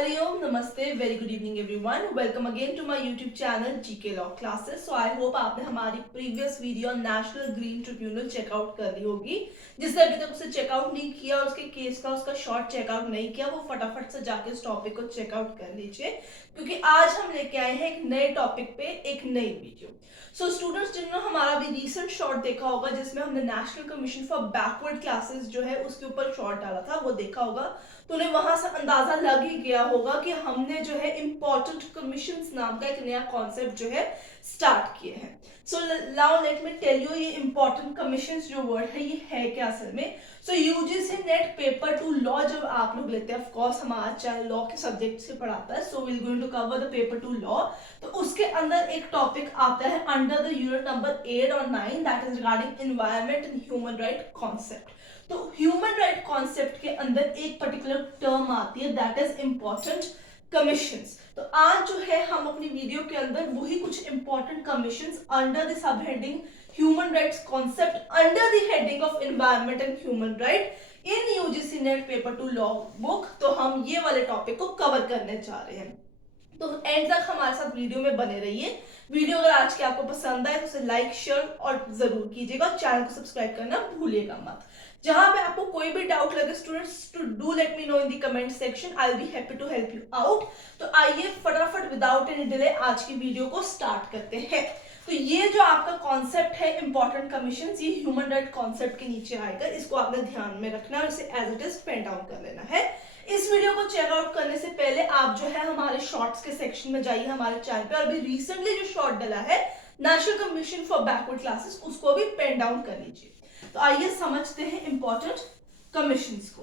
Hariom, Namaste, very good evening everyone. Welcome again to my YouTube channel GK Law Classes. So I hope आपने हमारी previous video National Green Tribunal check out कर ली होगी. जिसने अभी तक उसे चेकआउट नहीं किया और उसके केस का उसका शॉर्ट चेकआउट नहीं किया, वो फटाफट से जाके इस टॉपिक को चेकआउट कर लीजिए, क्योंकि आज हम लेके आए हैं एक नए टॉपिक पे एक नई वीडियो. सो स्टूडेंट्स, जिन्होंने हमारा भी रिसेंट शॉर्ट देखा होगा जिसमें हमने national commission for backward classes जो है उसके ऊपर शॉर्ट डाला था, वो देखा होगा तो उन्हें वहां से अंदाजा लग ही गया होगा कि हमने जो है इम्पोर्टेंट कमीशंस नाम का एक नया कॉन्सेप्ट जो है स्टार्ट किए हैं. So now let me tell you, ये इम्पोर्टेंट कमीशंस जो वर्ड है ये है क्या असल में. So UGC NET paper 2 law जब आप लोग लेते हैं, ऑफ कोर्स हमारा चैनल लॉ के सब्जेक्ट से पढ़ाता है, so we will going to cover the paper 2 law. तो उसके अंदर एक टॉपिक आता है अंडर द यूनिट नंबर 8 और 9, that is regarding environment and human right concept. तो ह्यूमन राइट कॉन्सेप्ट के अंदर एक पर्टिकुलर टर्म आती है, दैट इज इंपॉर्टेंट कमीशंस. तो आज जो है हम अपनी वीडियो के अंदर वही कुछ important commissions under the sub heading human rights concept under the heading of environment and human right in UGC NET paper 2 law book, तो हम ये वाले टॉपिक को कवर करने जा रहे हैं. तो एंड तक हमारे साथ वीडियो में बने रहिए. वीडियो अगर आज की आपको पसंद आए तो उसे लाइक शेयर और जरूर कीजिएगा, चैनल को सब्सक्राइब करना भूलिएगा मत. जहां पे आपको कोई भी डाउट लगे students, to do let me know in the comment section, I will be happy to help you out. तो आइए फटाफट विदाउट एनी डिले आज की वीडियो को स्टार्ट करते हैं. तो ये जो आपका कॉन्सेप्ट है इंपॉर्टेंट कमीशंस, ये ह्यूमन राइट कॉन्सेप्ट के नीचे आएगा. इसको आपने ध्यान में रखना है और इसे as it is pen down कर लेना है. इस वीडियो को चेकआउट करने से पहले आप जो है हमारे शॉर्ट्स के सेक्शन में जाइए हमारे चैनल पे, और अभी रिसेंटली जो शॉर्ट डला है national commission for backward classes, उसको भी पेन डाउन कर लीजिए. तो आइए समझते हैं इंपॉर्टेंट कमीशंस को.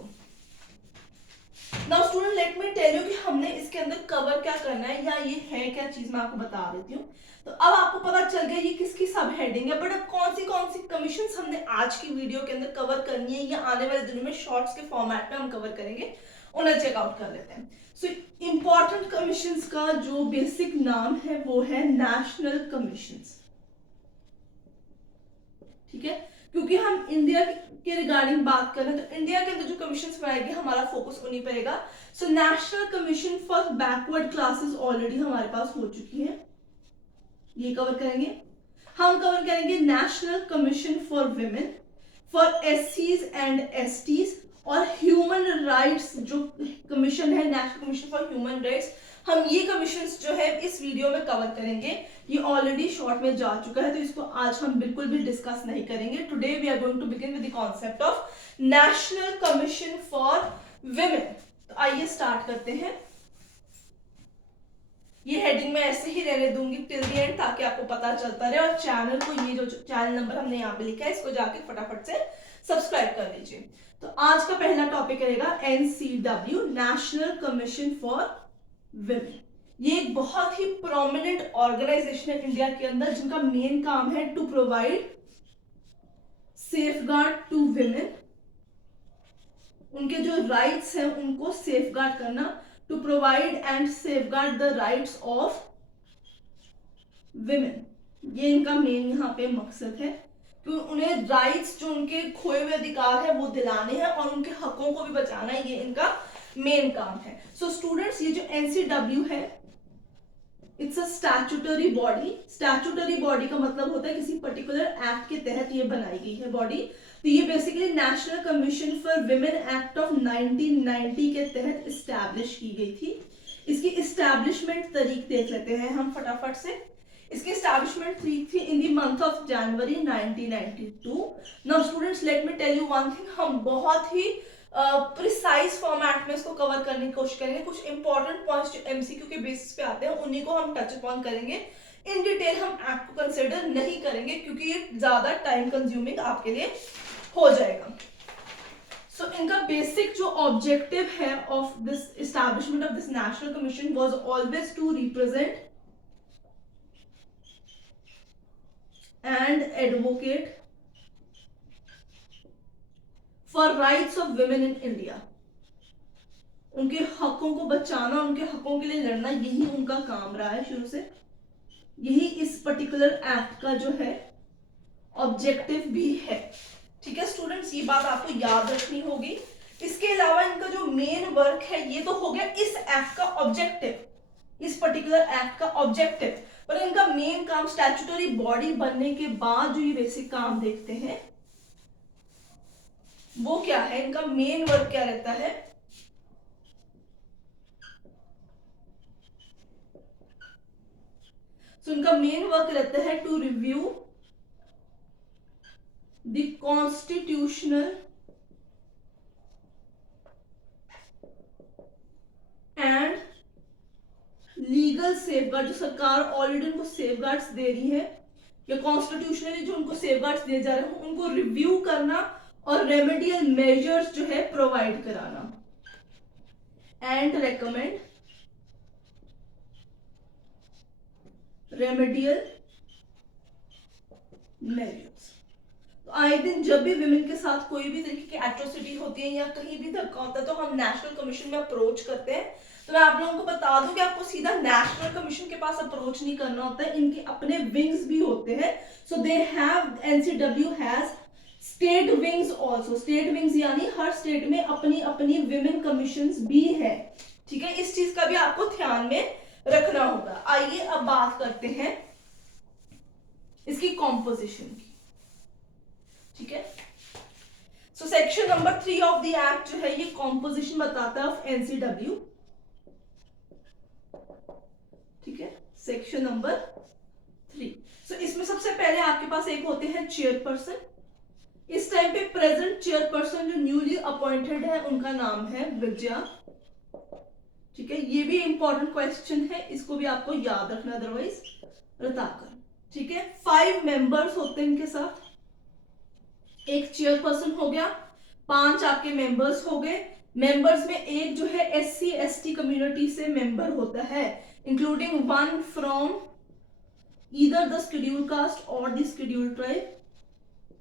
Now student, let me tell you कि हमने इसके अंदर कवर क्या करना है, या ये है क्या चीज मैं आपको बता देती हूँ. तो अब आपको पता चल गया ये किसकी सब हेडिंग है, बट अब कौन सी कमीशंस हमने आज की वीडियो के अंदर कवर करनी है या आने वाले दिनों में शॉर्ट्स के फॉर्मेट में हम कवर करेंगे, उन्हें चेकआउट कर लेते हैं. सो इंपॉर्टेंट कमीशंस का जो बेसिक नाम है वो है नेशनल कमीशंस. ठीक है, क्योंकि हम इंडिया के रिगार्डिंग बात कर रहे हैं, तो इंडिया के अंदर जो कमीशंस बनाएंगे हमारा फोकस उन्हीं पर रहेगा. So national commission for backward classes already हमारे पास हो चुकी है, ये कवर करेंगे. हम कवर करेंगे national commission for women, for एससीज एंड एसटीज, और ह्यूमन राइट्स जो कमीशन है national commission for human rights, हम ये कमीशंस जो है इस वीडियो में कवर करेंगे. ये ऑलरेडी शॉर्ट में जा चुका है, तो इसको आज हम बिल्कुल भी डिस्कस नहीं करेंगे. Today we are going to begin with the concept of national commission for women. तो आइए स्टार्ट करते हैं. ये हेडिंग मैं ऐसे ही रहने दूंगी टिल द एंड, ताकि आपको पता चलता रहे, और चैनल को, ये जो चैनल नंबर हमने यहाँ पे लिखा है, इसको जाके फटाफट से सब्सक्राइब कर लीजिए. तो आज का पहला टॉपिक रहेगा NCW, national commission for women. ये एक बहुत ही प्रोमिनेंट ऑर्गेनाइजेशन है इंडिया के अंदर, जिनका मेन काम है to provide safeguard to women. उनके जो राइट्स हैं उनको सेफगार्ड करना, to provide and safeguard the rights of women. ये इनका मेन यहाँ पे मकसद है कि उन्हें राइट्स, जो उनके खोए हुए अधिकार है वो दिलाने हैं और उनके हकों को भी बचाना है. ये इनका मेन काम है. सो स्टूडेंट्स, ये जो एनसीडब्ल्यू है, it's a statutory body. Statutory body का मतलब होता है किसी पर्टिकुलर एक्ट के तहत ये बनाई गई है बॉडी. तो ये basically national commission for women act of 1990 के तहत इस्टेब्लिश की गई थी. इसकी इस्टेब्लिशमेंट तारीख देख लेते हैं हम फटाफट से. इसकी एस्टैब्लिशमेंट तारीख थी in the month of January 1992. Now students, let me tell you one thing, हम बहुत ही प्रिसाइज फॉर्मेट में इसको कवर करने की कोशिश करेंगे. कुछ इंपॉर्टेंट पॉइंट्स जो एमसीक्यू के बेसिस पे आते हैं उन्हीं को हम टच अपॉन करेंगे. इन डिटेल हम एक्ट को कंसिडर नहीं करेंगे, क्योंकि ये ज्यादा टाइम कंज्यूमिंग आपके लिए हो जाएगा. सो इनका बेसिक जो ऑब्जेक्टिव है of this establishment of this national commission was always to represent and advocate for rights of women in India. उनके हकों को बचाना, उनके हकों के लिए लड़ना, यही उनका काम रहा है शुरू से. यही इस पर्टिकुलर एक्ट का जो है ऑब्जेक्टिव भी है. ठीक है स्टूडेंट्स, ये बात आपको याद रखनी होगी इसके अलावा इनका जो मेन वर्क है ये तो हो गया इस एक्ट का ऑब्जेक्टिव, इस पर्टिकुलर एक्ट का ऑब्जेक्टिव, पर इनका मेन काम स्टैट्यूटरी बॉडी बनने के बाद जो ये बेसिक काम देखते हैं वो क्या है, इनका मेन वर्क क्या रहता है। तो इनका मेन वर्क रहता है to review the constitutional and legal safeguard, जो सरकार ऑलरेडी उनको सेफगार्ड्स दे रही है या कॉन्स्टिट्यूशनली जो उनको सेफगार्ड्स दिए जा रहे हैं उनको रिव्यू करना और रेमेडियल मेजर्स जो है प्रोवाइड कराना, एंड रेकमेंड रेमेडियल मेजर्स। तो आए दिन जब भी विमेन के साथ कोई भी तरीके की एट्रोसिटी होती है या कहीं भी धक्का होता है तो हम नेशनल कमीशन में अप्रोच करते हैं। तो मैं आप लोगों को बता दूं कि आपको सीधा नेशनल कमीशन के पास अप्रोच नहीं करना होता है, इनके अपने विंग्स भी होते हैं। So they have, NCW has state wings also, state wings यानी हर स्टेट में अपनी अपनी विमेन कमीशंस भी है, ठीक है। इस चीज का भी आपको ध्यान में रखना होगा। आइए अब बात करते हैं इसकी कॉम्पोजिशन की, ठीक है। So section number 3 of the act जो है ये कॉम्पोजिशन बताता है ऑफ एनसीडब्ल्यू, ठीक है, सेक्शन नंबर 3। सो इसमें सबसे पहले आपके पास एक होते हैं चेयरपर्सन। इस टाइम पे प्रेजेंट चेयरपर्सन जो न्यूली अपॉइंटेड है उनका नाम है विजया, ठीक है। ये भी इंपॉर्टेंट क्वेश्चन है, इसको भी आपको याद रखना, अदरवाइज रताकर, ठीक है। 5 मेंबर्स होते हैं इनके साथ, एक चेयरपर्सन हो गया, 5 आपके मेंबर्स हो गए। मेंबर्स में एक जो है SC ST कम्युनिटी से मेंबर होता है, including 1 from either the schedule caste और द शेड्यूल ट्राइब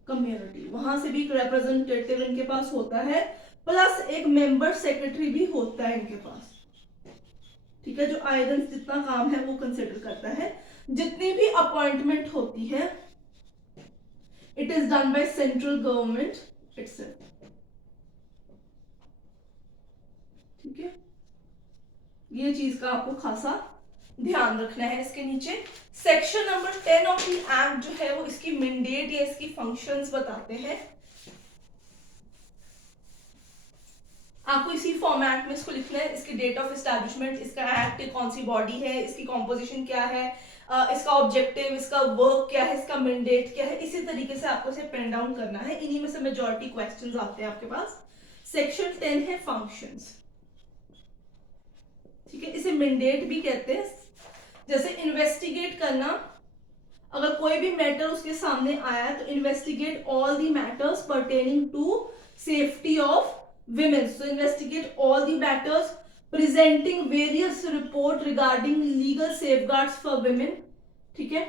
कम्युनिटी, वहां से भी एक रिप्रेजेंटेटिव इनके पास होता है, प्लस एक मेंबर सेक्रेटरी भी होता है इनके पास, ठीक है, जो आए दिन जितना काम है वो कंसिडर करता है। जितनी भी अपॉइंटमेंट होती है it is done by central government itself, ठीक है। ये चीज का आपको खासा ध्यान रखना है। इसके नीचे section number 10 of the act जो है वो इसकी मैंडेट या इसकी फंक्शंस बताते हैं। आपको इसी फॉर्मेट में इसको लिखना है, इसकी डेट ऑफ एस्टैब्लिशमेंट, इसका एक्ट कौन सी बॉडी है, इसकी कॉम्पोजिशन क्या है, इसका ऑब्जेक्टिव, इसका वर्क क्या है, इसका मैंडेट क्या है, इसी तरीके से आपको इसे पेन डाउन करना है। इन्हीं में से मेजॉरिटी क्वेश्चंस आते हैं आपके पास। सेक्शन 10 है फंक्शंस, ठीक है, इसे मैंडेट भी कहते हैं। जैसे इन्वेस्टिगेट करना, अगर कोई भी मैटर उसके सामने आया है तो investigate all the matters pertaining to safety of women, so investigate all the matters presenting various report regarding legal safeguards for women, ठीक है।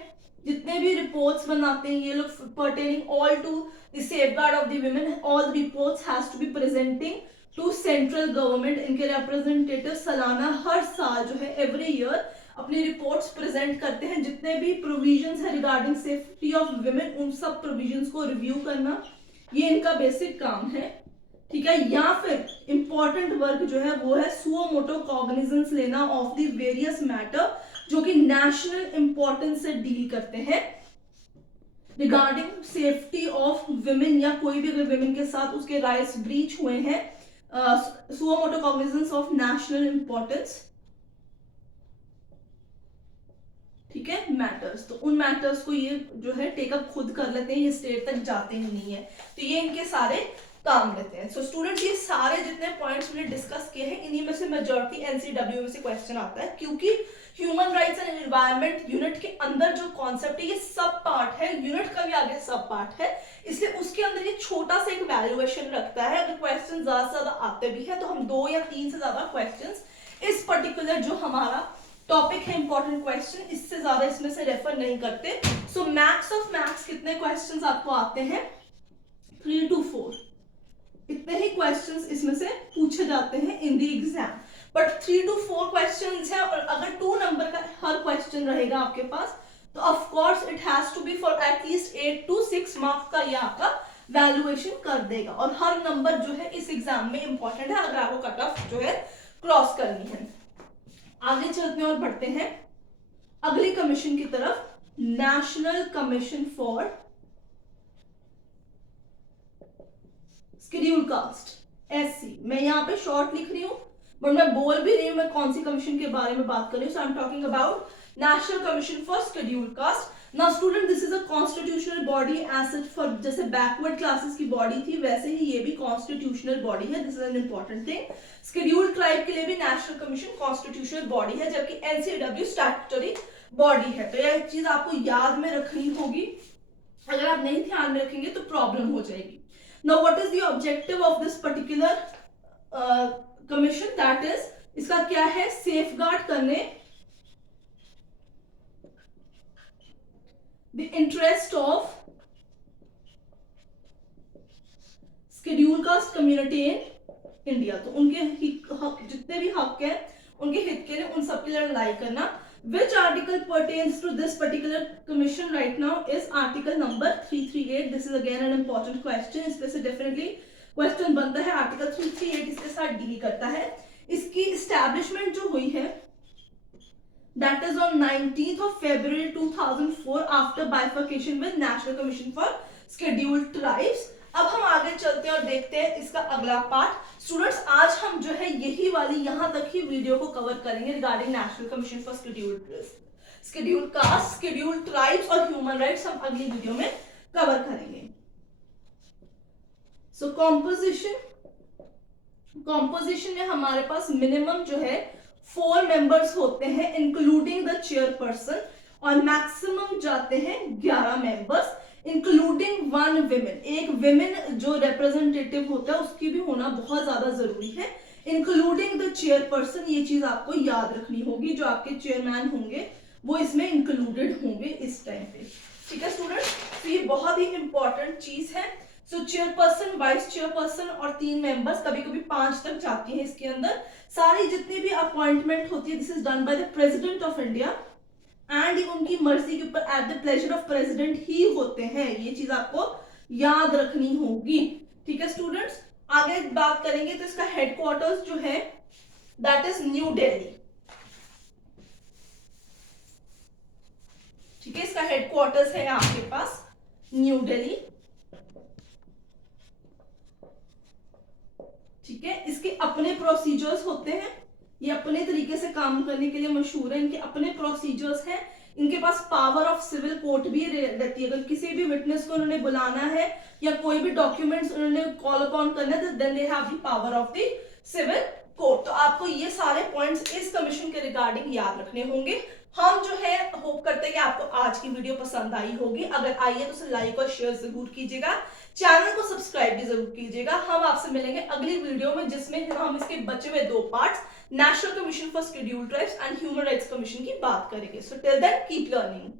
जितने भी रिपोर्ट्स बनाते हैं ये लोग pertaining all to the safeguard of the women, all the reports has to be presenting to central government। इनके representative सालाना हर साल जो है every year अपनी रिपोर्ट्स प्रेजेंट करते हैं। जितने भी प्रोविजंस है रिगार्डिंग सेफ्टी ऑफ विमेन उन सब प्रोविजंस को रिव्यू करना, ये इनका बेसिक काम है, ठीक है। या फिर इंपॉर्टेंट वर्क जो है वो है सुओ मोटो कॉग्निजेंस लेना ऑफ द वेरियस मैटर जो कि नेशनल इंपॉर्टेंस से डील करते हैं रिगार्डिंग सेफ्टी ऑफ विमेन, या कोई भी अगर विमेन के साथ उसके राइट्स ब्रीच हुए हैं, suo motu cognizance of national importance, ठीक है, मैटर्स। तो उन मैटर्स को ये जो है टेकअप खुद कर लेते हैं, ये स्टेट तक जाते ही नहीं है, तो ये इनके सारे काम लेते हैं। सो स्टूडेंट्स ये सारे जितने पॉइंट्स हमने डिस्कस किए हैं इन्हीं में से मेजॉरिटी एनसीडब्ल्यू में से क्वेश्चन आता है, क्योंकि human rights and environment unit के अंदर जो कॉन्सेप्ट है ये सब पार्ट है, यूनिट का भी आगे सब पार्ट है, इसलिए उसके अंदर ये छोटा सा एक वैल्यूएशन रखता है। अगर क्वेश्चन ज्यादा से ज्यादा आते भी है तो हम 2 या 3 से ज्यादा क्वेश्चन इस पर्टिकुलर जो हमारा टॉपिक है इंपॉर्टेंट क्वेश्चन, इससे ज्यादा इसमें से रेफर नहीं करते। सो मैक्स ऑफ मैक्स कितने क्वेश्चंस आपको आते हैं, 3 to 4 इतने ही क्वेश्चंस इसमें से पूछे जाते हैं in the exam, but 3 to 4 questions है, और अगर 2 नंबर का हर क्वेश्चन रहेगा आपके पास तो of course it has to be for at least 8 to 6 marks का ये आपका वैल्यूएशन कर देगा और हर नंबर जो है इस एग्जाम में इंपॉर्टेंट है अगर आपको कट ऑफ जो है क्रॉस करनी है। आगे चलते हैं और बढ़ते हैं अगली कमीशन की तरफ, national commission for scheduled cast, SC. मैं यहाँ पे शॉर्ट लिख रही हूँ बट मैं बोल भी रही हूँ मैं कौन सी कमीशन के बारे में बात कर रही हूँ। So I am talking about national commission for scheduled caste. Now student, this is a constitutional body as such for, जैसे बैकवर्ड क्लासेस की बॉडी थी वैसे ही ये भी कॉन्स्टिट्यूशनल बॉडी है। This is an important thing. Scheduled tribe के लिए भी नेशनल कमीशन कॉन्स्टिट्यूशनल बॉडी है, जबकि एनसीडब्ल्यू स्टैट्यूटरी बॉडी है। तो यह चीज आपको याद में रखनी होगी, अगर आप नहीं ध्यान में रखेंगे तो प्रॉब्लम हो जाएगी। Now what is the objective of this particular commission? That is, इसका क्या है, safeguard करने the interest of scheduled caste community in India। तो उनके जितने भी हक हैं उनके हित के लिए उन सबके लिए लड़ाई करना। Which article pertains to this particular commission right now is article number 338। This is again an important question, इसमें से definitely question बनता है। article 338 इसके साथ डील करता है। इसकी establishment जो हुई है that is on 19th of February 2004 after bifurcation with National Commission for Scheduled Tribes। अब हम आगे चलते हैं और देखते हैं इसका अगला पार्ट। स्टूडेंट्स, आज हम जो है यही वाली यहां तक ही वीडियो को कवर करेंगे regarding national commission for scheduled caste, scheduled tribes और ह्यूमन राइट्स हम अगली वीडियो में कवर करेंगे। सो कॉम्पोजिशन में हमारे पास मिनिमम जो है 4 मेंबर्स होते हैं इंक्लूडिंग द चेयरपर्सन, और मैक्सिमम जाते हैं 11 मेंबर्स इंक्लूडिंग 1 विमेन। एक विमेन जो रिप्रेजेंटेटिव होता है उसकी भी होना बहुत ज्यादा जरूरी है, इंक्लूडिंग द चेयरपर्सन। ये चीज आपको याद रखनी होगी, जो आपके चेयरमैन होंगे वो इसमें इंक्लूडेड होंगे इस टाइम पे। ठीक है स्टूडेंट्स, तो ये बहुत ही इंपॉर्टेंट चीज है। सो चेयरपर्सन, वाइस चेयरपर्सन और 3 मेंबर्स, कभी कभी 5 तक जाती है इसके अंदर। सारी जितनी भी अपॉइंटमेंट होती है this is done by the president of India and उनकी मर्जी के ऊपर at the pleasure of president ही होते हैं। ये चीज आपको याद रखनी होगी। ठीक है स्टूडेंट्स, आगे बात करेंगे तो इसका हेडक्वार्टर्स जो है दैट इज न्यू दिल्ली। ठीक है, इसका हेडक्वार्टर्स है आपके पास न्यू दिल्ली। ठीक है, इसके अपने प्रोसीजर्स होते हैं, ये अपने तरीके से काम करने के लिए मशहूर है, इनके अपने प्रोसीजर्स हैं। इनके पास पावर ऑफ सिविल कोर्ट भी रहती है। अगर किसी भी विटनेस को उन्होंने बुलाना है या कोई भी डॉक्यूमेंट्स उन्होंने कॉल अपॉन करना है तो then they have the power of the civil court. तो आपको ये सारे पॉइंट्स इस कमीशन के रिगार्डिंग याद रखने होंगे। हम जो है होप करते हैं कि आपको आज की वीडियो पसंद आई होगी। अगर आई है तो उसे लाइक और शेयर जरूर कीजिएगा, चैनल को सब्सक्राइब भी जरूर कीजिएगा। हम आपसे मिलेंगे अगली वीडियो में जिसमें हम इसके बचे हुए 2 parts, national commission for scheduled tribes and human rights commission की बात करेंगे। So till then keep learning.